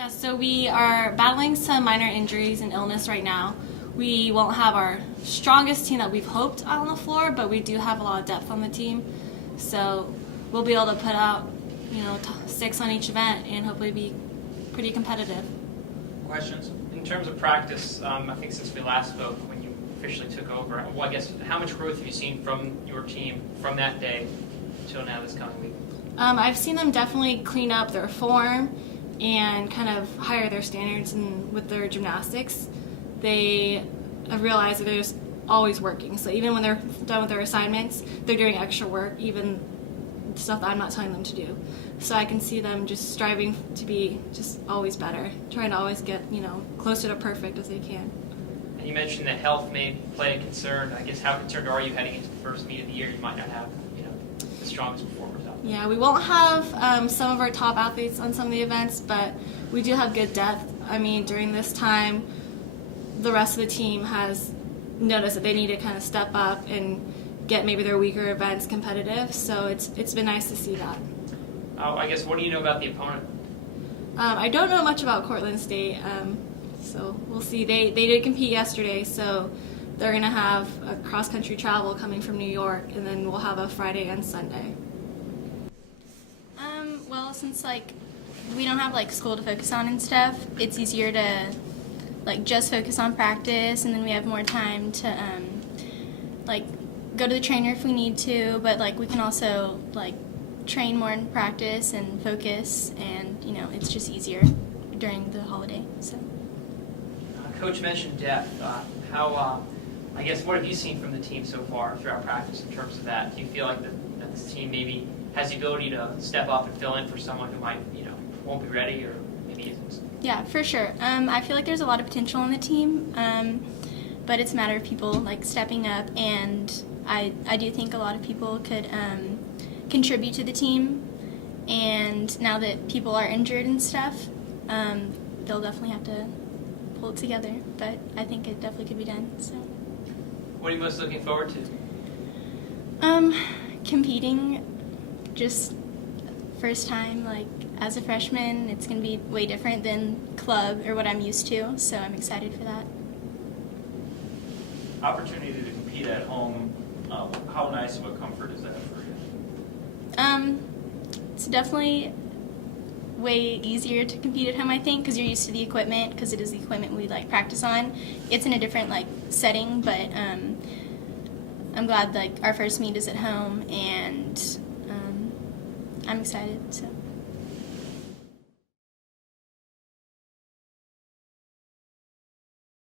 Yeah, so we are battling some minor injuries and illness right now. We won't have our strongest team that we've hoped out on the floor, but we do have a lot of depth on the team. So we'll be able to put out, 6 on each event and hopefully be pretty competitive. Questions? In terms of practice, I think since we last spoke, when you officially took over, well, I guess how much growth have you seen from your team from that day till now this coming week? I've seen them definitely clean up their form and kind of higher their standards with their gymnastics. They have realized that they're just always working. So even when they're done with their assignments, they're doing extra work, even stuff that I'm not telling them to do. So I can see them just striving to be just always better, trying to always get, closer to perfect as they can. And you mentioned that health may play a concern. I guess how concerned are you heading into the first meet of the year? You might not have, the strongest performers out there. Yeah, we won't have some of our top athletes on some of the events, but we do have good depth. I mean, during this time, the rest of the team has noticed that they need to kind of step up and get maybe their weaker events competitive. So it's been nice to see that. I guess, what do you know about the opponent? I don't know much about Cortland State, so we'll see. They did compete yesterday, so they're going to have a cross-country travel coming from New York, and then we'll have a Friday and Sunday. Well, since we don't have school to focus on and stuff, it's easier to just focus on practice, and then we have more time to go to the trainer if we need to, but we can also train more in practice and focus, and it's just easier during the holiday. So Coach mentioned depth. I guess, what have you seen from the team so far throughout practice in terms of that? Do you feel like that this team maybe has the ability to step up and fill in for someone who might, won't be ready or maybe isn't? Yeah, for sure. I feel like there's a lot of potential in the team, but it's a matter of people stepping up, and I do think a lot of people could contribute to the team, and now that people are injured and stuff, they'll definitely have to pull it together, but I think it definitely could be done. So, what are you most looking forward to? Competing, just first time, as a freshman, it's going to be way different than club or what I'm used to, so I'm excited for that. Opportunity to compete at home, how nice of a comfort is that for you? It's definitely way easier to compete at home, I think, because you're used to the equipment, because it is the equipment we practice on. It's in a different setting, but I'm glad our first meet is at home, and I'm excited. So.